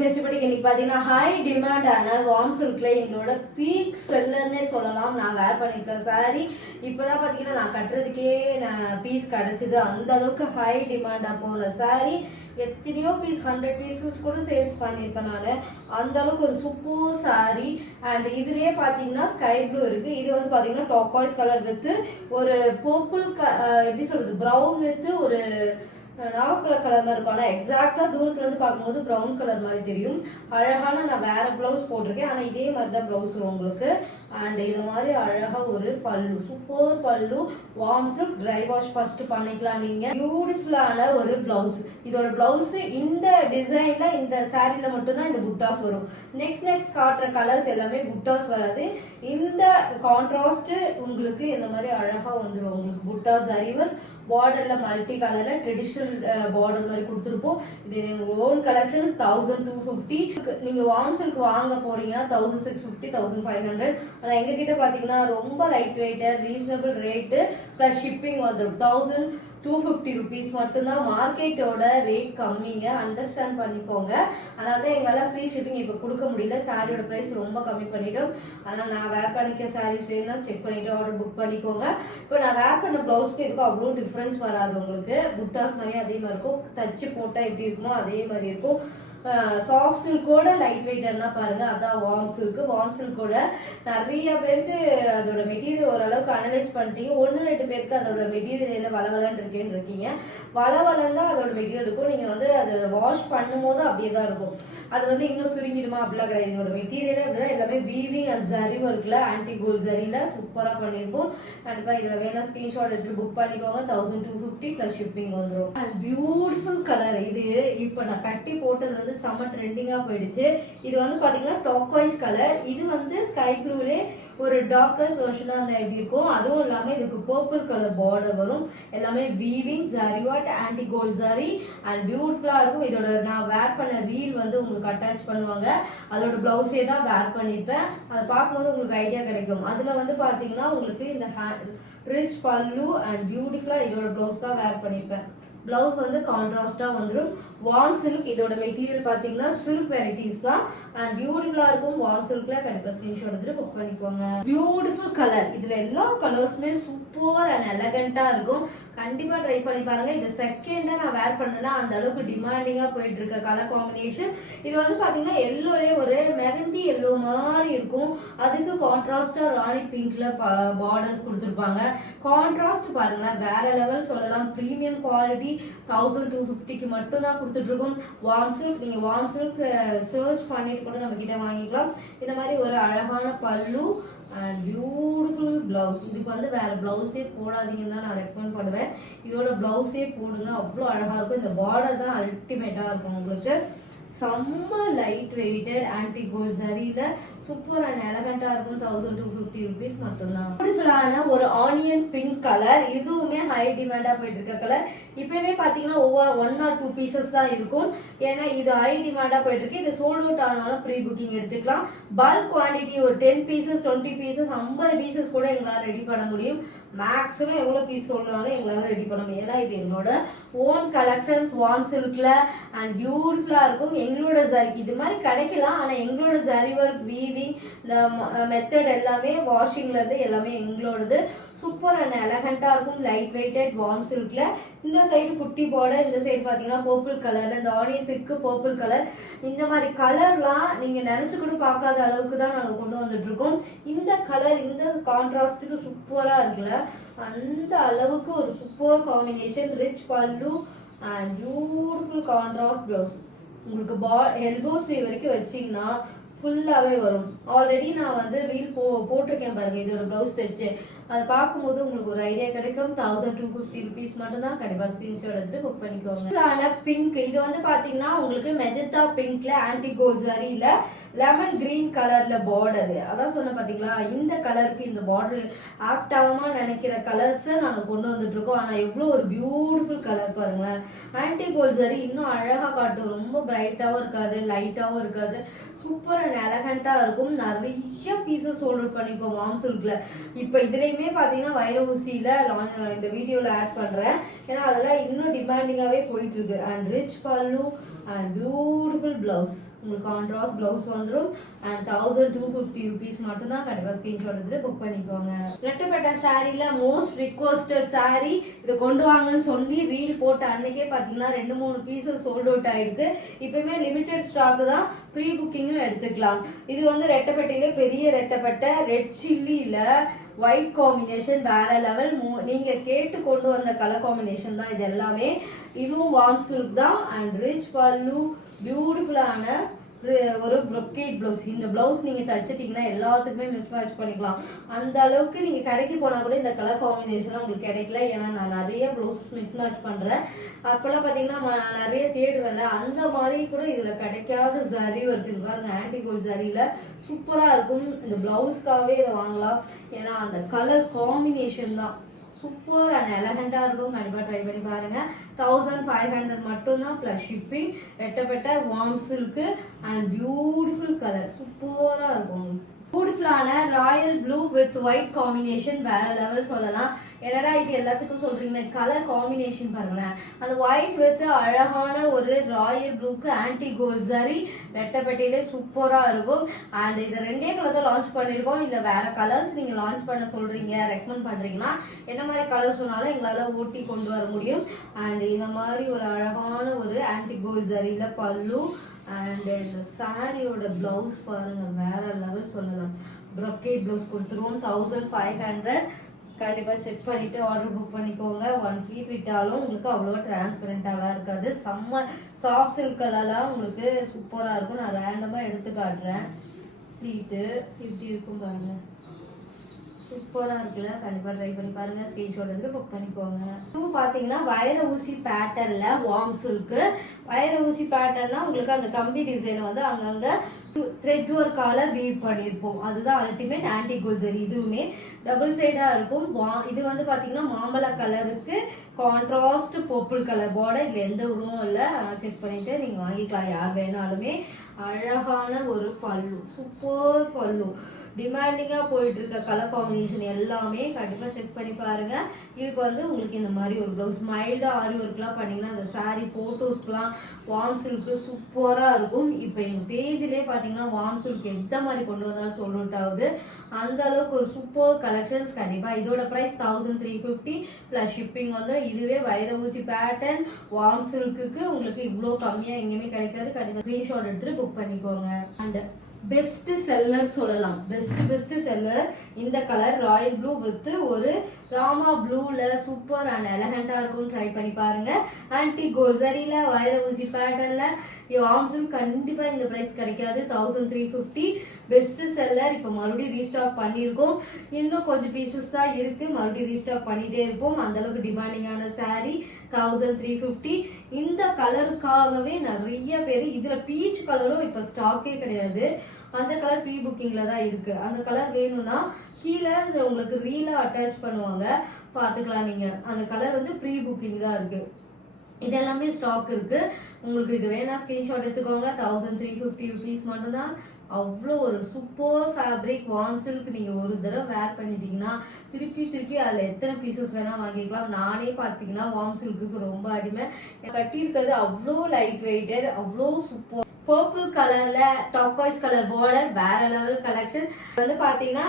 Paste பட்டிக்கு இன்னைக்கு பார்த்தீங்கன்னா ஹை டிமாண்டான வார்ம் சில்க்ல எங்களோட பீக் செல்லர்னே சொல்லலாம். நான் வேர் பண்ணியிருக்கேன் சாரி. இப்போதான் பார்த்தீங்கன்னா நான் கட்டுறதுக்கே பீஸ் கிடச்சிது. அந்த அளவுக்கு ஹை டிமாண்டாக போகல சாரி. எத்தனையோ பீஸ் 100 பீசஸ் கூட சேல்ஸ் பண்ணியிருப்பேன் நான். அந்த அளவுக்கு ஒரு சூப்பர் சாரி. அண்ட் இதுலேயே பார்த்தீங்கன்னா ஸ்கை ப்ளூ இருக்குது. இது வந்து பார்த்தீங்கன்னா டாக்காய்ஸ் கலர் வித்து ஒரு பர்பிள் எப்படி சொல்கிறது ப்ரௌன் வித்து ஒரு நாவக்கலர் கலர் மாதிரி இருக்கும். ஆனால் எக்ஸாக்டாக தூரத்துலேருந்து பார்க்கும்போது ப்ரௌன் கலர் மாதிரி தெரியும். அழகான நான் வேறு ப்ளவுஸ் போட்டிருக்கேன். ஆனால் இதே மாதிரி தான் ப்ளவுஸ் வரும் உங்களுக்கு. அண்ட் இது மாதிரி அழகாக ஒரு பல்லு, சூப்பர் பல்லு. Warm silk dry wash first பண்ணிக்கலாம் நீங்கள். பியூட்டிஃபுல்லான ஒரு ப்ளவுஸ். இதோட ப்ளவுஸு இந்த டிசைனில் இந்த சாரியில் மட்டும்தான் இந்த புட்டாஸ் வரும். நெக்ஸ்ட் காட்டுற கலர்ஸ் எல்லாமே புட்டாஸ் வராது. இந்த கான்ட்ராஸ்ட்டு உங்களுக்கு இந்த மாதிரி அழகாக வந்துடும். உங்களுக்கு புட்டாஸ் அறிவர் பார்டரில் மல்டி கலரில் ட்ரெடிஷ்னல் பார்டர் மாதிரி கொடுத்துருப்போம். இது எங்கள் ஓன் கலெக்ஷன்ஸ் 1250. நீங்கள் வார்ம் சில்க் வாங்க போறீங்கன்னா 1650 1500. ஆனால் எங்ககிட்ட பார்த்தீங்கன்னா ரொம்ப light waiter reasonable rate plus shipping வந்துடும் 1250 ருபீஸ் மட்டும்தான். மார்க்கெட்டோட ரேட் கம்மிங்க, அண்டர்ஸ்டாண்ட் பண்ணிக்கோங்க. அதனால தான் எங்களால் ஃப்ரீ ஷிப்பிங் இப்போ கொடுக்க முடியல. சாரியோட ப்ரைஸ் ரொம்ப கம்மி பண்ணிட்டோம். அதனால் நான் வேர் பண்ணிக்க சாரீஸ் வேணும்னா செக் பண்ணிவிட்டு ஆர்டர் புக் பண்ணிக்கோங்க. இப்போ நான் வேர் பண்ண ப்ளவுஸ்க்கு இதுக்கும் அவ்வளோ டிஃப்ரென்ஸ் வராது உங்களுக்கு. புட்டாஸ் மாதிரியே அதே மாதிரி இருக்கும். தச்சு போட்டால் எப்படி இருக்குமோ அதே மாதிரி இருக்கும். சாஃப்ட் சில்கோட லைட் வெயிட்டர்னா பாருங்க, அதான் வார்ம் சில்க்கு. வார்ம் சில்கோட நிறைய பேருக்கு அதோட மெட்டீரியல் ஓரளவுக்கு அனலைஸ் பண்ணிட்டீங்க. 1-2 பேருக்கு அதோட மெட்டீரியல் வளவலன்னு இருக்கீங்க. வளவலன்னு தான் அதோட மெட்டீரியல் இருக்கும். நீங்கள் வந்து அது வாஷ் பண்ணும் போது அப்படியே தான் இருக்கும். அது வந்து இன்னும் சுருங்கிடுமா அப்படிலாம் கிடையாது. இதோட மெட்டீரியலே அப்படிதான். எல்லாமே வீவிங் அண்ட் ஜரி ஒர்க்கில் ஆன்டி கோல்ட் ஜரியில் சூப்பராக பண்ணியிருப்போம். கண்டிப்பாக இதில் வேணா ஸ்க்ரீன்ஷாட் எடுத்து புக் பண்ணிக்கோங்க. 1250 ப்ளஸ் ஷிப்பிங் வந்துடும். And beautiful colour. இது இப்போ நான் கட்டி போட்டதுல செம்ம ட்ரெண்டிங்காக போயிடுச்சு. இது வந்து பார்த்தீங்கன்னா டாக்காய்ஸ் கலர். இது வந்து ஸ்கை ப்ளூலே ஒரு டார்க்கர்ஸ் வெர்ஷனாக இருந்தால் எப்படி இருக்கும். அதுவும் இல்லாமல் இதுக்கு பர்பிள் கலர் பார்டர் வரும். எல்லாமே weaving zari what anti gold zari and பியூட்டிஃபுல்லாக இருக்கும். இதோட நான் வேர் பண்ண ரீல் வந்து உங்களுக்கு அட்டாச் பண்ணுவாங்க. அதோட ப்ளவுஸே தான் வேர் பண்ணியிருப்பேன். அதை பார்க்கும்போது உங்களுக்கு ஐடியா கிடைக்கும். அதில் வந்து பார்த்தீங்கன்னா உங்களுக்கு இந்த ரிச் பல்லு அண்ட் பியூட்டிஃபுல்லாக இதோட ப்ளவுஸ் தான் வேர் பண்ணியிருப்பேன். பிளவுஸ் வந்து கான்ட்ராஸ்டாக வந்துடும். வார்ம் சில்க் இதோட மெட்டீரியல் பார்த்தீங்கன்னா சில்க் வெரைட்டிஸ் தான் அண்ட் பியூட்டிஃபுல்லாக இருக்கும். வார்ம் சில்க்ல கண்டிப்பாக ஸ்க்ரீன்ஷாட் எடுத்துட்டு புக் பண்ணிக்கோங்க. Beautiful colour. இதில் எல்லா கலர்ஸுமே சூப்பர் அண்ட் எலகண்ட்டாக இருக்கும். கண்டிப்பாக ட்ரை பண்ணி பாருங்கள். இது செகண்டாக நான் வேர் பண்ணேன்னா அந்த அளவுக்கு டிமாண்டிங்காக போயிட்டு இருக்க கலர் காம்பினேஷன். இது வந்து பார்த்தீங்கன்னா எல்லோலே ஒரு மெகந்தி எல்லோ மாதிரி இருக்கும். அதுக்கு கான்ட்ராஸ்டாக ராணி பிங்க்ல பார்டர்ஸ் கொடுத்துருப்பாங்க. கான்ட்ராஸ்ட் பாருங்களேன், வேற லெவல் சொல்லலாம். ப்ரீமியம் குவாலிட்டி 1250க்கு மட்டும் தான் கொடுத்துட்ருக்கோம். வார்ம் சில்க் நீங்கள் வார்ம் சில்க் சர்ச் பண்ணிட்டு கூட நம்ம கிட்ட வாங்கிக்கலாம். இந்த மாதிரி ஒரு அழகான பல்லு அண்ட் பியூட்டிஃபுல் பிளவுஸ். இதுக்கு வந்து வேறு ப்ளவுஸே போடாதீங்கன்னு தான் நான் ரெக்கமெண்ட் பண்ணுவேன். இதோட ப்ளவுஸே போடுங்க, அவ்வளோ அழகாக இருக்கும். இந்த பார்டர் தான் அல்டிமேட்டாக இருக்கும் உங்களுக்கு. செம்ம லைட் வெயிட்டட் ஆன்டி கோல்ட் சரியில் சூப்பர் அண்ட் எலகண்ட்டாக இருக்கும். 1250 ருபீஸ் மட்டும்தான். பியூட்டிஃபுல்லான ஒரு ஆனியன் பிங்க் கலர். இதுவுமே ஹை டிமாண்டாக போயிட்டு இருக்க கலர். இப்போவே பார்த்தீங்கன்னா ஒவ்வொரு 1 or 2 பீசஸ் தான் இருக்கும். ஏன்னா இது ஹை டிமாண்டாக போயிட்டு இருக்கு. இது சோல்ட் அவுட் ஆனாலும் ப்ரீ புக்கிங் எடுத்துக்கலாம். பல்க் குவான்டிட்டி ஒரு 10 பீசஸ் 20 பீசஸ் 50 பீசஸ் கூட எங்களால் ரெடி பண்ண முடியும். மேக்ஸிமம் எவ்வளோ பீஸ் சொல்லுவாலும் எங்களால் ரெடி பண்ண முடியும். ஏன்னா இது என்னோட ஓன் கலெக்ஷன்ஸ் வார்ம் சில்கில் அண்ட் பியூட்டிஃபுல்லாக இருக்கும். எங்களோட ஜரி இது மாதிரி கிடைக்கலாம். ஆனால் எங்களோட ஜரி ஒர்க் வீவிங் இந்த மெத்தட் எல்லாமே வாஷிங்லேருந்து எல்லாமே எங்களோடது. சூப்பர் அண்ட் எலகண்ட்டாக இருக்கும். லைட் வெயிட்டட் வார்ம் சில்கில். இந்த சைடு குட்டி பார்டர், இந்த சைடு பார்த்தீங்கன்னா பர்பிள் கலர். இந்த ஆனியன் பிக்கு பர்பிள் கலர். இந்த மாதிரி கலர்லாம் நீங்கள் நினச்சி கூட பார்க்காத அளவுக்கு தான் நாங்கள் கொண்டு வந்துட்ருக்கோம். இந்த கலர் இந்த கான்ட்ராஸ்ட்டுக்கு சூப்பராக இருக்குல்ல, அந்த அளவுக்கு ஒரு சூப்பர் காம்பினேஷன். ரிச் பல்லு அண்ட் பியூட்டிஃபுல் கான்ட்ராஸ்ட் ப்ளவுஸ். உங்களுக்கு எல்போ ஸ்லீவ் வரைக்கும் வச்சிங்கன்னா ஃபுல்லாகவே வரும். ஆல்ரெடி நான் வந்து ரீல் போட்டிருக்கேன் பாருங்கள் இதோட ப்ளவுஸ் தைச்சு. அதை பார்க்கும்போது உங்களுக்கு ஒரு ஐடியா கிடைக்கும். 1250 ருபீஸ் மட்டும் தான். கண்டிப்பாக ஸ்க்ரீன்ஷாட் எடுத்துட்டு புக் பண்ணிக்கோங்க. பிங்க். இது வந்து பார்த்தீங்கன்னா உங்களுக்கு மெஜந்தா பிங்க்ல ஆன்டி கோல்ட் ஜரியில் லெமன் கிரீன் கலர்ல பார்டர். அதான் சொன்ன பார்த்தீங்களா, இந்த கலருக்கு இந்த பார்டர் ஆப்டாகமாக நினைக்கிற கலர்ஸை நாங்கள் கொண்டு வந்துட்டு இருக்கோம். ஆனால் எவ்வளோ ஒரு பியூட்டிஃபுல் கலர் பாருங்களேன். ஆன்டி கோல்ட் ஜரி இன்னும் அழகாக காட்டும். ரொம்ப பிரைட்டாகவும் இருக்காது, லைட்டாகவும் இருக்காது. சூப்பர் அண்ட் எலகண்ட்டாக இருக்கும். நிறைய பீசஸ் சோல்ட் அவுட் பண்ணிப்போம் வார்ம் சில்கில். இப்போ இதுலேயுமே இதையுமே பார்த்தீங்கன்னா வைர ஊசியில் இந்த வீடியோவில் ஆட் பண்ணுறேன். ஏன்னா அதெல்லாம் இன்னும் டிமாண்டிங்காகவே போயிட்டுருக்கு. அண்ட் ரிச் பல்லு அண்ட் பியூட்டிஃபுல் ப்ளவுஸ். உங்களுக்கு கான்ட்ராஸ்ட் ப்ளவுஸ் வந்துடும். அண்ட் 1250 rupees மட்டும்தான். கண்டிப்பாக ஸ்க்ரீன்ஷாட் எடுத்துட்டு புக் பண்ணிக்கோங்க. ரெட்டப்பட்ட சாரியில் மோஸ்ட் ரிக்வஸ்டட் சாரி இதை கொண்டு வாங்கன்னு சொல்லி ரீல் போட்ட அன்னைக்கே பார்த்தீங்கன்னா 2-3 பீசஸ் சோல்ட் அவுட் ஆயிருக்கு. இப்பவுமே லிமிடெட் ஸ்டாக் தான். ப்ரீ புக்கிங்கும் எடுத்துக்கலாம். இது வந்து ரெட்டப்பட்டையில பெரிய ரெட்டப்பட்டை ரெட் சில்லியில் ஒயிட் காம்பினேஷன் வேற லெவல். நீங்க கேட்டு கொண்டு வந்த கலர் காம்பினேஷன் தான் இது எல்லாமே. இதுவும் வார்ம் சில்க் தான். அண்ட் ரிச் பல்லு, பியூட்டிஃபுல்லான ஒரு ப்ரொக்கேட் ப்ளவுஸ். இந்த ப்ளவுஸ் நீங்கள் தச்சுட்டிங்கன்னா எல்லாத்துக்குமே மிஸ் மேட்ச் பண்ணிக்கலாம். அந்த அளவுக்கு நீங்கள் கடைக்கு போனால் கூட இந்த கலர் காம்பினேஷன்லாம் உங்களுக்கு கிடைக்கல. ஏன்னா நான் நிறைய ப்ளவுஸஸ் மிஸ் மேட்ச் பண்ணுறேன். அப்போல்லாம் பார்த்தீங்கன்னா நான் நிறைய தேடுவேன்ல, அந்த மாதிரி கூட இதில் கிடைக்காத ஜரி இருக்குது பாருங்க. ஆன்டி கோல்ட் ஜரியில் சூப்பராக இருக்கும். இந்த ப்ளவுஸ்க்காகவே இதை வாங்கலாம். ஏன்னா அந்த கலர் காம்பினேஷன் தான் சூப்பர் அண்ட் எலகண்டாக இருக்கும். கண்டிப்பாக ட்ரை பண்ணி பாருங்கள். 1500 மட்டும்தான் ப்ளஸ் ஷிப்பிங். ரெட்டப்பட்ட warm silk and beautiful colour சூப்பராக இருக்கும். பியூட்டிஃபுல்லான royal blue with white combination வேற லெவல் சொல்லலாம். என்னடா இது எல்லாத்துக்கும் சொல்றீங்க, கலர் காம்பினேஷன் பாருங்களேன். அந்த ஒயிட் வித் அழகான ஒரு ராயல் ப்ளூக்கு ஆன்டி கோல்ட் சாரி ரெட்டப்பட்டியிலே சூப்பராக இருக்கும். அண்ட் இதை 2 கலர் தான் லான்ச் பண்ணியிருக்கோம். இல்லை வேற கலர்ஸ் நீங்கள் லான்ச் பண்ண சொல்றீங்க, ரெக்கமெண்ட் பண்ணுறீங்கன்னா என்ன மாதிரி கலர் சொன்னாலும் எங்களால் ஓட்டி கொண்டு வர முடியும். அண்ட் இந்த மாதிரி ஒரு அழகான ஒரு ஆன்டி கோல்ட் சாரியில் பல்லு அண்ட் இந்த சாரியோட பிளவுஸ் பாருங்க வேற லெவல் சொல்லலாம். ப்ரொக்கேட் பிளவுஸ் கொடுத்துருவோம். 1500. கண்டிப்பாக செக் பண்ணிவிட்டு ஆர்டர் புக் பண்ணிக்கோங்க. 1 ஃபீட் விட்டாலும் உங்களுக்கு அவ்வளோவா டிரான்ஸ்பரண்டாலாம் இருக்காது. செம்ம சாஃப்ட் சில்கெல்லாம் உங்களுக்கு சூப்பராக இருக்கும். நான் ரேண்டமாக எடுத்து காட்டுறேன். ஃப்ளீட்டு இப்படி இருக்கும் பாருங்க, சூப்பராக இருக்குல்ல. கண்டிப்பாக ட்ரை பண்ணி பாருங்கள். ஸ்க்ரீன்ஷாட் எடுத்து புக் பண்ணிக்கோங்க. இது பார்த்தீங்கன்னா வைர ஊசி பேட்டர்னில் வார்ம் சில்க்கு. வைர ஊசி பேட்டர்னா உங்களுக்கு அந்த கம்பி டிசைனை வந்து அங்கங்கே த்ரெட் ஒர்க்கால வீவ் பண்ணியிருப்போம். அதுதான் அல்டிமேட் ஆன்டி கோல்ட் ஜரி. இதுவுமே டபுள் சைடாக இருக்கும். இது வந்து பார்த்தீங்கன்னா மாம்பழ கலருக்கு கான்ட்ராஸ்ட் பர்பிள் கலர் பார்டர். இதில் எந்த உருவம் இல்லை. ஆனால் செக் பண்ணிவிட்டு நீங்கள் வாங்கிக்கலாம் யார் வேணாலுமே. அழகான ஒரு பல்லு, சூப்பர் பல்லு. டிமாண்டிங்காக போயிட்டு இருக்க கலர் காம்பினேஷன் எல்லாமே கண்டிப்பாக செக் பண்ணி பாருங்க. இதுக்கு வந்து உங்களுக்கு இந்த மாதிரி ஒரு ப்ளவுஸ் மைல்டாக ஆரி ஒர்க்லாம் பண்ணிங்கன்னா அந்த சாரீ ஃபோட்டோஸ்க்குலாம் வார்ம் சில்க்கு சூப்பராக இருக்கும். இப்போ எங்கள் பேஜ்லேயே பார்த்தீங்கன்னா வார்ம் சில்க் எந்த மாதிரி கொண்டு வந்தாலும் சோல்ட் அவுட் ஆகுது. அந்த அளவுக்கு ஒரு சூப்பர் கலெக்ஷன்ஸ். கண்டிப்பாக இதோட ப்ரைஸ் 1350 ப்ளஸ் ஷிப்பிங் வந்து. இதுவே வைர ஊசி பேட்டர்ன் வார்ம் சில்க்குக்கு உங்களுக்கு இவ்வளோ கம்மியாக எங்கேயுமே கிடைக்காது. கண்டிப்பாக ஸ்க்ரீன்ஷாட் எடுத்துகிட்டு புக் பண்ணிக்கோங்க. அண்ட் பெஸ்ட் செல்லர் சொல்லலாம். பெஸ்ட் செல்லர் இந்த கலர் ராயல் ப்ளூ வித் ஒரு ராமா ப்ளூல சூப்பர் அண்ட் எலகண்டா இருக்கும். ட்ரை பண்ணி பாருங்க. ஆன்டி கோசரியில வைர ஊசி பேட்டர்ன்ல ஆம்ஸும் கண்டிப்பா இந்த பிரைஸ் கிடைக்காது. 1350 பெஸ்ட் செல்லர். இப்போ மறுபடியும் ரீஸ்டாக் பண்ணியிருக்கோம். இன்னும் கொஞ்சம் பீசஸ் தான் இருக்கு. மறுபடியும் ரீஸ்டாக் பண்ணிட்டே இருப்போம். அந்த அளவுக்கு டிமாண்டிங்கான சாரீ 1350. இந்த கலருக்காகவே நிறைய பேர் இதுல பீச் கலரும் இப்போ ஸ்டாக்கே கிடையாது. அந்த கலர் ப்ரீ புக்கிங்ல தான் இருக்கு. அந்த கலர் வேணும்னா கீழே உங்களுக்கு ரீலா அட்டாச் பண்ணுவாங்க, பார்த்துக்கலாம் நீங்க. அந்த கலர் வந்து ப்ரீ புக்கிங் தான் இருக்கு. இது எல்லாமே ஸ்டாக் இருக்கு. உங்களுக்கு இது வேணா ஸ்கிரீன்ஷாட் எடுத்துக்கோங்க. 1350 rupees மட்டும்தான். அவ்வளோ ஒரு சூப்பர் ஃபேப்ரிக் வார்ம் சில்க். நீங்கள் ஒரு தடவை வேர் பண்ணிட்டீங்கன்னா திருப்பி அதில் எத்தனை பீசஸ் வேணால் வாங்கிக்கலாம். நானே பார்த்தீங்கன்னா வார்ம் சில்க்கு ரொம்ப அடிமை. கட்டியிருக்கிறது அவ்வளோ லைட் வெயிட்டட், அவ்வளோ சூப்பர். பர்பிள் கலர்ல டாக்காய்ஸ் கலர் பார்டர் வேற லெவல் கலெக்ஷன். வந்து பார்த்தீங்கன்னா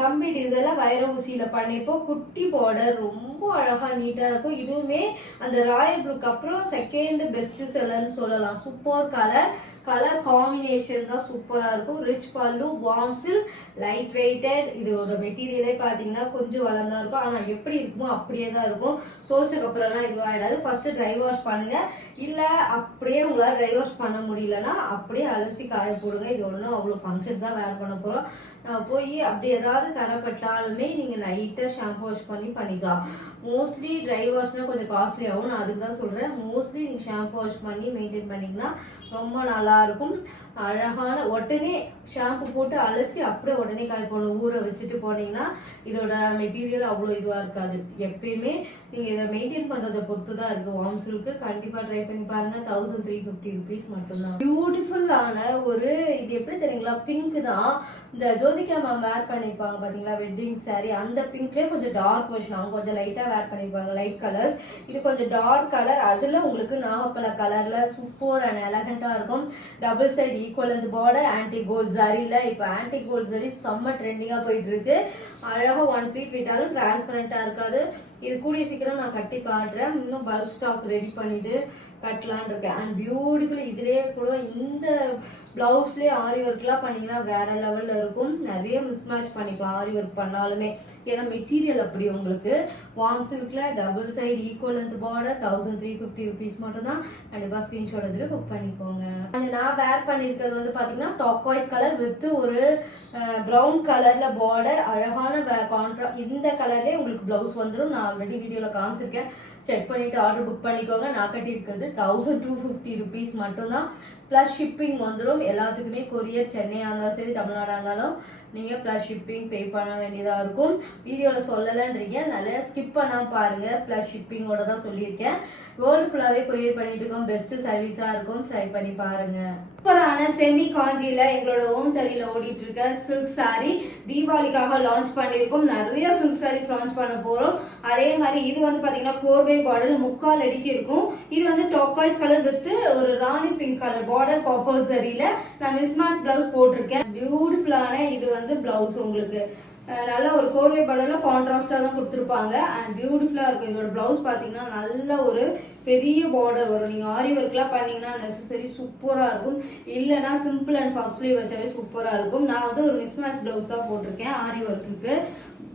கம்பி டிசைன்ல வைர ஊசியில பண்ணிப்போம். குட்டி பார்டர் ரொம்ப அழகா நீட்டா இருக்கும். இதுவுமே அந்த ராயல் ப்ளூக்கு அப்புறம் செகண்ட் பெஸ்ட் செல்லர்னு சொல்லலாம். சூப்பர் கலர் காம்பினேஷன் தான் சூப்பரா இருக்கும். ரிச் பல்லு, வார்ம் சில்க், லைட் வெயிட்டட். இதோட மெட்டீரியலே பார்த்தீங்கன்னா கொஞ்சம் வளர்ந்தா இருக்கும். ஆனால் எப்படி இருக்குமோ அப்படியே தான் இருக்கும். தோச்சக்கு அப்புறம்லாம் இதுவும் ஆயிடாது. ஃபர்ஸ்ட் ட்ரை வாஷ் பண்ணுங்க. இல்லை அப்படியே உங்களால் ட்ரை வாஷ் பண்ண முடியலன்னா அப்படியே அலசி காய போடுங்க. இது ஒன்றும் அவ்வளோ ஃபங்க்ஷன் தான் வேர் பண்ண போகிறோம். போய் அப்படி ஏதாவது கரைப்பட்டாலுமே நீங்கள் நைட்டாக ஷாம்பு வாஷ் பண்ணிக்கலாம். மோஸ்ட்லி ட்ரை வாஷ்னால் கொஞ்சம் காஸ்ட்லி ஆகும். நான் அதுக்கு தான் சொல்கிறேன். மோஸ்ட்லி நீங்கள் ஷாம்பு வாஷ் பண்ணி மெயின்டைன் பண்ணிங்கன்னா ரொம்ப நல்லாயிருக்கும். அழகான உடனே ஷாம்பு போட்டு அலசி அப்படியே உடனே காய போடணும். ஊற வச்சுட்டு போனீங்கன்னா இதோட மெட்டீரியல் அவ்வளோ இதுவாக இருக்காது. எப்பயுமே நீங்கள் இதை மெயின்டைன் பண்ணுறதை பொறுத்து தான் இருக்குது. வார்ம் சில்க்கு கண்டிப்பாக ட்ரை பண்ணி பாருங்கள். 1350 rupees மட்டும்தான். பியூட்டிஃபுல்லான ஒரு இது எப்படி தெரியுங்களா, பிங்க் தான். இந்த ஜோதிகா மேம் வேர் பண்ணியிருப்பாங்க பார்த்தீங்களா வெட்டிங் சாரீ, அந்த பிங்க்லேயே கொஞ்சம் டார்க் வெர்ஷன். அவங்க கொஞ்சம் லைட்டாக வேர் பண்ணியிருப்பாங்க, லைட் கலர்ஸ். இது கொஞ்சம் டார்க் கலர், அதில் உங்களுக்கு நாகப்பழ கலரில் சூப்பர் அண்ட் எலகண்டாக இருக்கும். டபுள் சைடு ஈக்குவல் இந்த பார்டர். ஆன்டி கோல்ட் ஜரியில் இப்போ ஆன்டி கோல்ட் ஜரி செம்ம ட்ரெண்டிங்காக போயிட்டு இருக்கு. அழகாக 1 feet விட்டாலும் டிரான்ஸ்பரண்டாக இருக்காது. இது கூடிய சீக்கிரம் நான் கட்டி காட்டுறேன். இன்னும் பல்க் ஸ்டாக் ரெடி பண்ணிட்டு கட்டலான் இருக்கேன். அண்ட் பியூட்டிஃபுல் இதுலேயே கூட இந்த பிளவுஸ்லேயே ஆரி ஒர்க்லாம் பண்ணிங்கன்னா வேற லெவலில் இருக்கும். நிறைய மிஸ்மேட்ச் பண்ணிக்கலாம் ஆரி ஒர்க் பண்ணாலுமே, ஏன்னா மெட்டீரியல் அப்படி. உங்களுக்கு வார்ம் சில்கில் double side equal length border 1350 rupees மட்டும்தான். கண்டிப்பாக ஸ்க்ரீன்ஷாட் எடுத்துட்டு புக் பண்ணிக்கோங்க. அண்ட் நான் வேர் பண்ணியிருக்கிறது வந்து பார்த்தீங்கன்னா டாக்வாய்ஸ் கலர் வித் ஒரு ப்ரௌன் கலரில் பார்டர். அழகான இந்த கலர்லேயே உங்களுக்கு ப்ளவுஸ் வந்துடும். நான் ஆல்ரெடி வீடியோவில் காமிச்சிருக்கேன், செக் பண்ணிவிட்டு ஆர்டர் புக் பண்ணிக்கோங்க. நான் கட்டியிருக்கிறது 1250 rupees மட்டும்தான். ப்ளஸ் ஷிப்பிங் வந்துடும். எல்லாத்துக்குமே கொரியர் சென்னையாக இருந்தாலும் சரி தமிழ்நாடாக இருந்தாலும் நீங்கள் ப்ளஸ் ஷிப்பிங் பே பண்ண வேண்டியதாக இருக்கும். வீடியோவில் சொல்லலைன்றீங்க, நிறைய ஸ்கிப் பண்ணால் பாருங்கள். ப்ளஸ் ஷிப்பிங்கோட தான் சொல்லியிருக்கேன். வேர்ல்டு ஃபுல்லாகவே கொரியர் பண்ணிட்டு இருக்கோம். பெஸ்ட்டு சர்வீஸாக இருக்கும், ட்ரை பண்ணி பாருங்கள். சூப்பரான செமி காஞ்சியில் எங்களோட ஓம் தறியில் ஓடிட்டு இருக்க சில்க் சாரி தீபாவளிக்காக லான்ச் பண்ணியிருக்கோம். நிறைய சில்க் சாரீஸ் லான்ச் பண்ண போகிறோம். அதே மாதிரி இது வந்து பார்த்தீங்கன்னா கோர்வை பார்டர் 3/4 அடிக்கு இருக்கும். இது வந்து டாக்வாய்ஸ் கலர் வித் ஒரு ராணி பிங்க் கலர் பார்டர் காப்பர் சரியில் நான் மிஸ்மேட்ச் பிளவுஸ் போட்டிருக்கேன். பியூட்டிஃபுல்லான இது வந்து பிளவுஸ் உங்களுக்கு நல்ல ஒரு கோர்வை பார்டர்ல கான்ட்ராஸ்டாக தான் கொடுத்துருப்பாங்க. அண்ட் பியூட்டிஃபுல்லாக இருக்கும். இதோட பிளவுஸ் பார்த்தீங்கன்னா நல்ல ஒரு பெரிய பார்டர் வரும். நீங்கள் ஆரி ஒர்க்லாம் பண்ணீங்கன்னா நெசசரி சூப்பராக இருக்கும். இல்லைனா சிம்பிள் அண்ட் பஃப் ஸ்லீவ் வச்சாவே சூப்பராக இருக்கும். நான் வந்து ஒரு மிஸ்மேட்ச் பிளவுஸ் தான் போட்டிருக்கேன் ஆரி ஒர்க்குக்கு.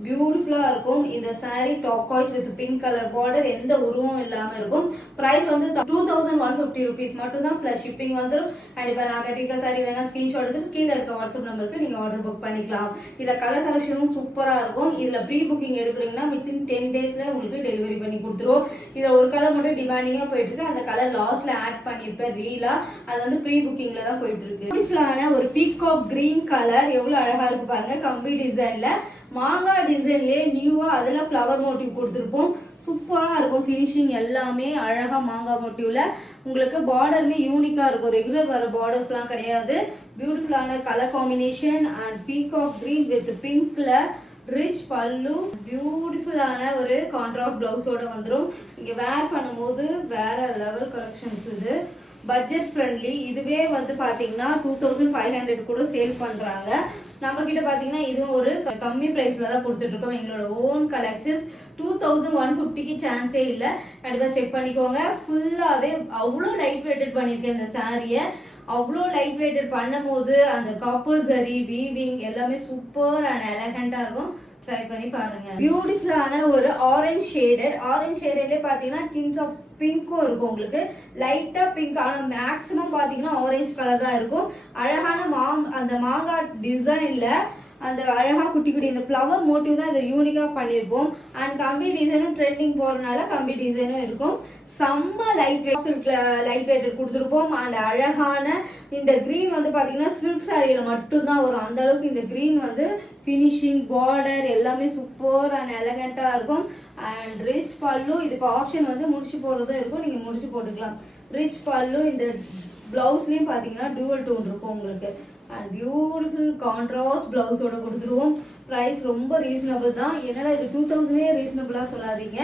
பியூட்டிஃபுல்லாக இருக்கும். இந்த sari turquoise with pink colour border, எந்த உருவம் இல்லாமல் இருக்கும். ப்ரைஸ் வந்து 2150 rupees மட்டும்தான். ப்ளஸ் ஷிப்பிங் வந்துடும். அண்ட் இப்போ நான் கட்டிக்க சாரி வேணா ஸ்க்ரீன்ஷாட் எடுத்து ஸ்க்ரீனில் இருக்க வாட்ஸ்அப் நம்பருக்கு நீங்கள் ஆர்டர் புக் பண்ணிக்கலாம். இதில் கலர் கலெக்ஷனும் சூப்பராக இருக்கும். இதில் ப்ரீ புக்கிங் எடுக்கிறீங்கன்னா வித்தின் 10 daysல உங்களுக்கு டெலிவரி பண்ணி கொடுத்துருவோம். இதில் ஒரு கலர் மட்டும் டிமாண்டிங்காக போயிட்டு இருக்கு. அந்த கலர் லாஸ்ட்ல ஆட் பண்ணியிருப்பேன் ரீலா, அது வந்து ப்ரீ புக்கிங்ல தான் போயிட்டு இருக்கு. பியூட்டிஃபுல்லான ஒரு பீகாக் கிரீன் கலர் எவ்வளோ அழகா இருக்கு பாருங்க. கம்பி டிசைன்ல மாங்காய் டிசைன்லேயே நியூவாக அதில் ஃப்ளவர் மோட்டிவ் கொடுத்துருப்போம். சூப்பராக இருக்கும். ஃபினிஷிங் எல்லாமே அழகாக மாங்காய் மோட்டிவில். உங்களுக்கு பார்டருமே யூனிக்காக இருக்கும். ரெகுலர் வர பார்டர்ஸ்லாம் கிடையாது. பியூட்டிஃபுல்லான colour combination and peacock green with பிங்க்ல ரிச் பல்லு. பியூட்டிஃபுல்லான ஒரு கான்ட்ராஸ்ட் பிளவுஸோட வந்துடும். இங்கே வேர் பண்ணும்போது வேற லெவல் கலெக்ஷன்ஸ். இது பட்ஜெட் ஃப்ரெண்ட்லி. இதுவே வந்து பார்த்தீங்கன்னா 2500 கூட சேல் பண்ணுறாங்க. நம்ம கிட்ட பார்த்தீங்கன்னா இதுவும் ஒரு கம்மி ப்ரைஸில் தான் கொடுத்துட்ருக்கோம். எங்களோட ஓன் கலெக்ஷன்ஸ் 2150க்கு சான்ஸே இல்லை. கண்டிப்பாக செக் பண்ணிக்கோங்க. ஃபுல்லாகவே அவ்வளோ லைட் வெயிட்டட் பண்ணியிருக்கேன் இந்த சாரியை. அவ்வளோ லைட் வெயிட்டட் பண்ணும் போது அந்த காப்பர் சரி வீவிங் எல்லாமே சூப்பர் அண்ட் எலகண்டாக இருக்கும். ட்ரை பண்ணி பாருங்க. பியூட்டிஃபுல்லான ஒரு ஆரஞ்ச் ஷேடட்லேயே பார்த்தீங்கன்னா டின்ஸ் ஆஃப் பிங்க்கும் இருக்கும். உங்களுக்கு லைட்டாக பிங்க், ஆனால் மேக்ஸிமம் பார்த்தீங்கன்னா ஆரஞ்ச் கலர் தான் இருக்கும். அழகான அந்த மாங்காய் டிசைனில் அந்த அழகாக குட்டி குட்டி இந்த ஃப்ளவர் மோட்டிவ் தான் இதை யூனிக்காக பண்ணியிருப்போம். அண்ட் கம்பி டிசைனும் ட்ரெண்டிங் போகிறதுனால கம்பி டிசைனும் இருக்கும். செம்ம லைட் வெயிட் கொடுத்துருப்போம். அண்ட் அழகான இந்த கிரீன் வந்து பார்த்தீங்கன்னா சில்க் சாரியில் மட்டும்தான் வரும். அந்த அளவுக்கு இந்த கிரீன் வந்து ஃபினிஷிங் பார்டர் எல்லாமே சூப்பர் அண்ட் எலகண்டாக இருக்கும். அண்ட் ரிச் பல்லு. இதுக்கு ஆப்ஷன் வந்து முடிச்சு போடுறதும் இருக்கும், நீங்கள் முடிச்சு போட்டுக்கலாம். ரிச் பல்லு. இந்த பிளவுஸ்லேயும் பார்த்தீங்கன்னா டூவல் டோன் இருக்கும் உங்களுக்கு. அண்ட் பியூட்டிஃபுல் கான்ட்ராஸ்ட் பிளவுஸோட கொடுத்துருவோம். ப்ரைஸ் ரொம்ப ரீசனபிள் தான். என்னடா இது 2000 ரீசனபிளாக சொல்லாதீங்க.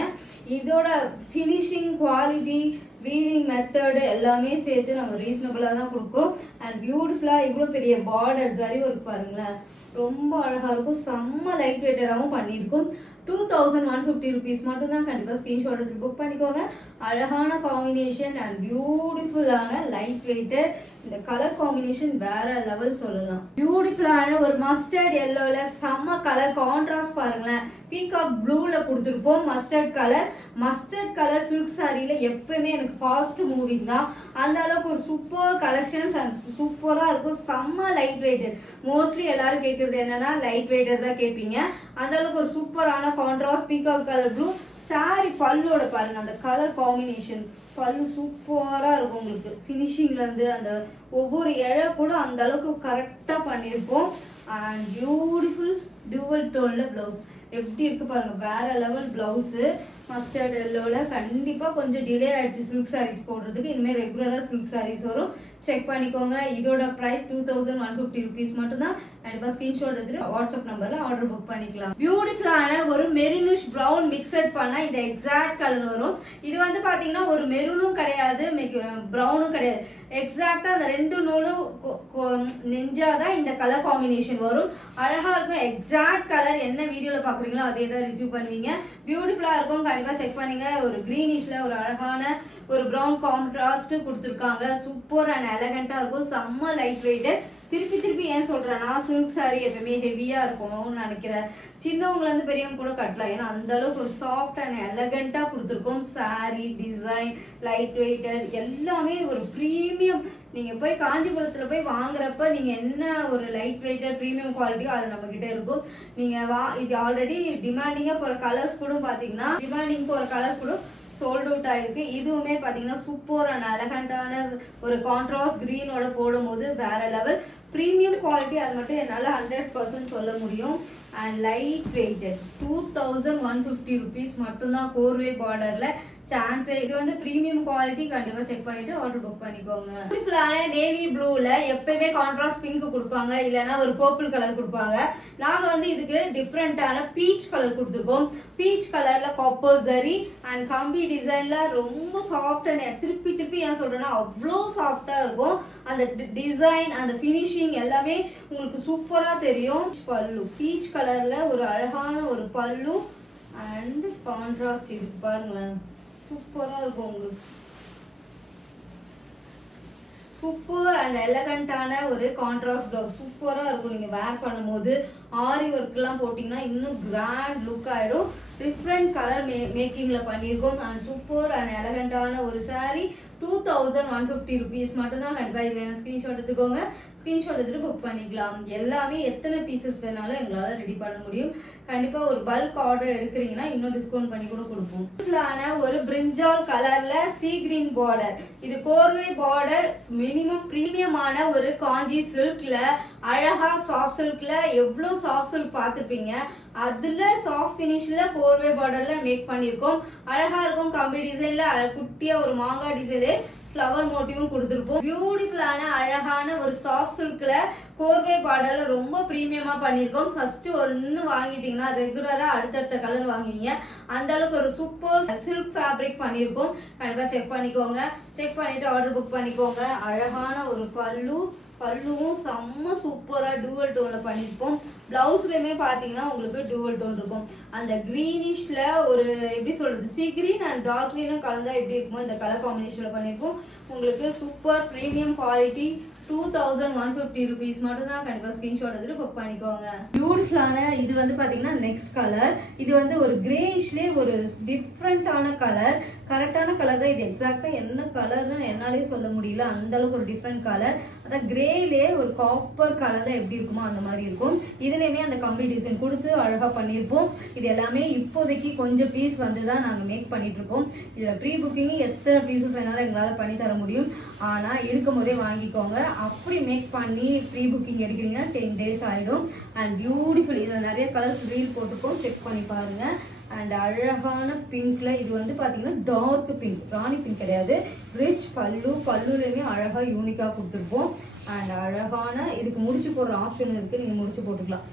இதோட ஃபினிஷிங் குவாலிட்டி வீவிங் மெத்தடு எல்லாமே சேர்த்து நம்ம ரீசனபிளாக தான் கொடுக்குறோம். அண்ட் பியூட்டிஃபுல்லாக இவ்வளோ பெரிய பார்டர் சரி ஒர்க் பாருங்களேன், ரொம்ப அழகாக இருக்கும். செம்ம லைட் வெயிட்டடாகவும் பண்ணியிருக்கும். 2150 rupees மட்டும்தான். கண்டிப்பாக ஸ்க்ரீன்ஷாட் எடுத்து புக் பண்ணிக்கோங்க. அழகான காம்பினேஷன் அண்ட் பியூட்டிஃபுல்லான லைட் வெயிட்டட். இந்த கலர் காம்பினேஷன் வேற லெவல் சொல்லலாம். பியூட்டிஃபுல்லான ஒரு மஸ்டர்ட் எல்லோல செம்ம கலர் கான்ட்ராஸ்ட் பாருங்களேன். பீகாக் ப்ளூல கொடுத்துருப்போம். மஸ்டர்ட் கலர் சில்க் சாரியில எப்பவுமே எனக்கு ஃபாஸ்ட் மூவிங் தான். அந்த அளவுக்கு ஒரு சூப்பர் கலெக்ஷன்ஸ் அண்ட் சூப்பராக இருக்கும். செம்ம லைட் வெயிட்டட். மோஸ்ட்லி எல்லாரும் கேட்கறது என்னன்னா லைட் வெயிட்டட் தான் கேட்பீங்க. அந்த அளவுக்கு ஒரு சூப்பரான contrast peacock colour blue sari பல்லோட பாருங்க அந்த கலர் காம்பினேஷன், பல்லு சூப்பரா இருக்கும் உங்களுக்கு. ஃபினிஷிங்ல இருந்து அந்த ஒவ்வொரு இழை கூட அந்த அளவுக்கு கரெக்டா பண்ணியிருப்போம். அண்ட் பியூட்டிஃபுல் டியூவல் டோன்ல பிளவுஸ் எப்படி இருக்கு பாருங்க, வேற லெவல் பிளவுஸ். மஸ்டர்ட் எல்லோல கண்டிப்பா கொஞ்சம் டிலே ஆயிடுச்சு சில்க் சாரீஸ் போடுறதுக்கு. இனிமேல் ரெகுலரா சில்க் சாரீஸ் வரும், செக் பண்ணிக்கோங்க. இதோட பிரைஸ் 2150 rupees மட்டும் தான். கண்டிப்பா ஸ்கிரீன்ஷாட் எடுத்து வாட்ஸ்அப் நம்பர்ல ஆர்டர் புக் பண்ணிக்கலாம். பியூட்டிஃபுல்லான ஒரு மெரூனிஷ் பிரவுன் மிக்சட் பண்ணா இந்த எக்ஸாக்ட் கலர் வரும். இது வந்து பாத்தீங்கன்னா ஒரு மெரூனும் கிடையாது, பிரவுனும் கிடையாது, எக்ஸாக்டா அந்த ரெண்டு நூலும் நெஞ்சாதான் இந்த கலர் காம்பினேஷன் வரும். அழகா இருக்கும். எக்ஸாக்ட் கலர் என்ன வீடியோல பாக்குறீங்களோ அதே தான் ரிசீவ் பண்ணுவீங்க. பியூட்டிஃபுல்லா இருக்கும், கண்டிப்பா செக் பண்ணுங்க. ஒரு கிரீனிஷ்ல ஒரு அழகான ஒரு பிரவுன் கான்ட்ராஸ்ட் கொடுத்துருக்காங்க. சூப்பர் அண்ட் எலகண்டா இருக்கும், செம்ம லைட் வெயிட். திருப்பி திருப்பி ஏன் சொல்றேன்னா சில்க் சாரி எப்பவுமே ஹெவியா இருக்கும்னு நினைக்கிறேன். சின்னவங்கள இருந்து பெரியவங்க கூட கட்டலாம், ஏன்னா அந்த அளவுக்கு ஒரு சாஃப்ட் அண்ட் எலகண்டா கொடுத்துருக்கோம். சாரி டிசைன், லைட் வெயிட்டட், எல்லாமே ஒரு ப்ரீமியம். நீங்க போய் காஞ்சிபுரத்துல போய் வாங்குறப்ப நீங்க என்ன ஒரு லைட் வெயிட்டட் ப்ரீமியம் குவாலிட்டியோ அது நம்ம கிட்ட இருக்கும். நீங்க இது ஆல்ரெடி டிமாண்டிங்கா போற கலர்ஸ் கூட பாத்தீங்கன்னா டிமாண்டிங் போற கலர்ஸ் கூட சோல்ட் அவுட் ஆயிருக்கு. இதுவுமே பாத்தீங்கன்னா சூப்பர் அண்ட் எலகண்டான ஒரு கான்ட்ராஸ்ட் கிரீனோட போடும்போது வேற லெவல் ப்ரீமியம் குவாலிட்டி. அது மட்டும் என்னால 100% சொல்ல முடியும். அண்ட் லைட் வெயிட்டட் 2150 rupees மட்டும்தான். கோர்வே பார்டர்ல சான்ஸே. இது வந்து ப்ரீமியம் குவாலிட்டி, கண்டிப்பா செக் பண்ணிட்டு ஆர்டர் புக் பண்ணிக்கோங்க. பியூட்டிஃபுல்லான நேவி ப்ளூல எப்பயுமே கான்ட்ராஸ்ட் பிங்க் கொடுப்பாங்க, இல்லைன்னா ஒரு பர்பிள் கலர் கொடுப்பாங்க. நாங்க வந்து இதுக்கு டிஃப்ரெண்டான பீச் கலர் கொடுத்துருக்கோம். பீச் கலர்ல காப்பர் ஜரி அண்ட் கம்பி டிசைன்ல ரொம்ப சாஃப்ட் அண்ட் திருப்பி திருப்பி ஏன் சொல்றேன்னா அவ்வளோ சாஃப்டா இருக்கும். அந்த டிசைன் அந்த ஃபினிஷிங் எல்லாமே உங்களுக்கு சூப்பரா தெரியும். பல்லு பீச் கலர்ல ஒரு அழகான ஒரு பல்லு அண்ட் கான்ட்ராஸ்ட் இருக்கு பாருங்களேன், சூப்பரா இருக்கும் உங்களுக்கு. சூப்பர் அண்ட் எலகண்டான ஒரு கான்ட்ராஸ்ட் பிளவுஸ் சூப்பரா இருக்கும். நீங்க வேர் பண்ணும்போது ஆரி ஒர்க் எல்லாம் போட்டீங்கன்னா இன்னும் கிராண்ட் லுக் ஆயிடும். டிஃப்ரெண்ட் கலர் மேக்கிங்ல பண்ணியிருக்கோம். அண்ட் சூப்பர் அண்ட் எலகண்டான ஒரு சாரி 2150 rupees மட்டும்தான். கண்டிப்பா இது வேணும் ஸ்கிரீன்ஷாட் எடுத்துக்கோங்க. ஸ்கிரீன்ஷாட் எடுத்துட்டு புக் பண்ணிக்கலாம். எல்லாமே எத்தனை பீசஸ் வேணாலும் எங்களால ரெடி பண்ண முடியும். கண்டிப்பா ஒரு பல்க் ஆர்டர் எடுக்கிறீங்கன்னா இன்னும் டிஸ்கவுண்ட் பண்ணி கூட கொடுப்போம். ஒரு பிரிஞ்சால் கலர்ல சீ கிரீன் பார்டர், இது கோர்வே பார்டர். மினிமம் பிரீமியமான ஒரு காஞ்சி சில்க்ல அழகா சாஃப்ட் சில்க்ல எவ்வளவு சாஃப்ட் சில்க் பார்த்துருப்பீங்க, அதுல சாஃப்ட் பினிஷ்ல கோர்வே பார்டர்ல மேக் பண்ணிருக்கோம். அழகா இருக்கும். கம்பி டிசைன்ல குட்டியா ஒரு மாங்காய் டிசைன்ல ஃப்ளவர் மோட்டிவும் கொடுத்துருப்போம். பியூட்டிஃபுல்லான அழகான ஒரு சாஃப்ட் சில்க்ல கோர்வே பார்டர்ல ரொம்ப பிரீமியமா பண்ணிருக்கோம். ஃபர்ஸ்ட் ஒன்னு வாங்கிட்டீங்கன்னா ரெகுலரா அடுத்தடுத்த கலர் வாங்குவீங்க. அந்த அளவுக்கு ஒரு சூப்பர் சில்க் ஃபேப்ரிக் பண்ணிருக்கோம். கண்டிப்பா செக் பண்ணிக்கோங்க. செக் பண்ணிட்டு ஆர்டர் புக் பண்ணிக்கோங்க. அழகான ஒரு பல்லுவும் செம்ம சூப்பரா டூவல் டோன்ல பண்ணிருப்போம். பிளவுஸ்லயுமே பாத்தீங்கன்னா உங்களுக்கு டூவல் டோன் இருக்கும். அந்த கிரீனிஷ்ல ஒரு எப்படி சொல்றது சீ கிரீன் அண்ட் டார்க் கிரீனும் கலந்தா எப்படி இருக்குமோ இந்த கலர் காம்பினேஷன்ல பண்ணிருப்போம். உங்களுக்கு சூப்பர் பிரீமியம் குவாலிட்டி 2150 rupees மட்டும்தான். கண்டிப்பா ஸ்கிரீன்ஷாட் எடுத்து புக் பண்ணிக்கோங்க. பியூட்டிஃபுல்லான இது வந்து பாத்தீங்கன்னா நெக்ஸ்ட் கலர். இது வந்து ஒரு கிரேஷ்லயே ஒரு டிஃப்ரெண்டான கலர், கரெக்டான கலர் தான். இது எக்ஸாக்டா என்ன கலர்னு என்னாலே சொல்ல முடியல, அந்த அளவுக்கு ஒரு டிஃப்ரெண்ட் கலர். அதான் கிரேலே ஒரு காப்பர் கலர் தான் எப்படி இருக்குமோ அந்த மாதிரி இருக்கும். இதுலயுமே அந்த கம்பி டிசைன் கொடுத்து அழகா பண்ணிருப்போம். இது எல்லாமே இப்போதைக்கு கொஞ்சம் பீஸ் வந்து தான் நாங்க மேக் பண்ணிட்டு இருக்கோம். இதுல ப்ரீ புக்கிங் எத்தனை பீசஸ் வேணாலும் எங்களால பண்ணி தர முடியும். ஆனா இருக்கும் போதே வாங்கிக்கோங்க. அப்படி மேக் பண்ணி ப்ரீ புக்கிங் எடுக்கிறீங்கன்னா 10 days ஆயிடும். அண்ட் பியூட்டிஃபுல் இதுல நிறைய கலர்ஸ் ரீல் போட்டுருக்கோம், செக் பண்ணி பாருங்க. அண்ட் அழகான பிங்க்ல இது வந்து பாத்தீங்கன்னா டார்க் பிங்க், ராணி பிங்க் கிடையாது. ரிச் பல்லுலயுமே அழகா யூனிக்கா கொடுத்துருப்போம். அண்ட் அழகான இதுக்கு முடிச்சு போடுற ஆப்ஷன் இருக்கு, நீங்க முடிச்சு போட்டுக்கலாம்.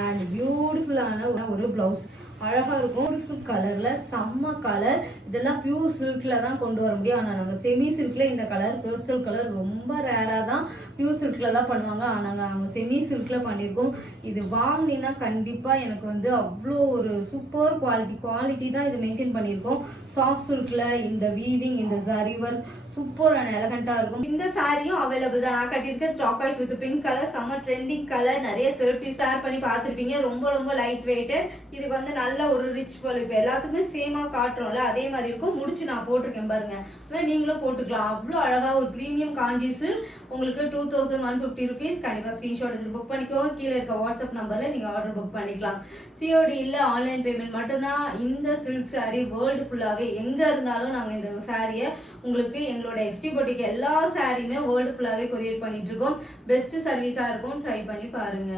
அண்ட் பியூட்டிஃபுல்லான ஒரு பிளவுஸ் அழகா இருக்கும். பியூட்டிஃபுல் கலர்ல செம்ம கலர். இதெல்லாம் பியூர் சில்க்ல தான் கொண்டு வர முடியும். ஆனா நாங்க செமி சில்க்ல இந்த கலர் பேஸ்டல் கலர் ரொம்ப ரேரா தான் பியூர் சில்க்ல தான் பண்ணுவாங்க. ஆனா நாங்க செமி சில்க்ல பண்ணிருக்கோம். இது வாங்கினீங்கன்னா கண்டிப்பா எனக்கு வந்து அவ்வளோ ஒரு சூப்பர் குவாலிட்டி தான் இது மெயின்டைன் பண்ணியிருக்கோம். சாஃப்ட் சில்க்ல இந்த வீவிங் இந்த ஜரி ஒர்க் சூப்பரான எலகண்டா இருக்கும். இந்த சாரியும் அவைலபிள் தான். நான் கட்டியிருக்க டாக்காய்ஸ் வித் பிங்க் கலர், செம்ம ட்ரெண்டிங் கலர். நிறைய செல்ஃபிஸ் ஷேர் பண்ணி பார்த்துருப்பீங்க. ரொம்ப ரொம்ப லைட் வெயிட். இதுக்கு வந்து நல்ல ஒரு ரிச் பல். இப்போ எல்லாத்துக்குமே சேமா காட்டுறோம்ல, அதே மாதிரி இருக்கும். முடிச்சு நான் போட்டிருக்கேன் பாருங்க, நீங்களும் போட்டுக்கலாம். அவ்வளோ அழகா ஒரு ப்ரீமியம் காஞ்சிஸ் உங்களுக்கு 2150 rupees. கண்டிப்பா ஸ்கிரீன்ஷாட் எடுத்து புக் பண்ணிக்கோ. கீழே இருக்க வாட்ஸ்அப் நம்பர்ல நீங்க ஆர்டர் புக் பண்ணிக்கலாம். சிஓடி இல்ல, ஆன்லைன் பேமெண்ட் மட்டும்தான். இந்த சில்க் சாரி வேர்ல்டு ஃபுல்லாவே எங்க இருந்தாலும் நாங்க இந்த சாரியை உங்களுக்கு எங்களோட எக்ஸ்டி பொட்டிக்கு எல்லா சாரியுமே வேர்ல்டு ஃபுல்லாவே கொரியர் பண்ணிட்டு இருக்கோம். பெஸ்ட் சர்வீஸா இருக்கும். ட்ரை பண்ணி பாருங்க.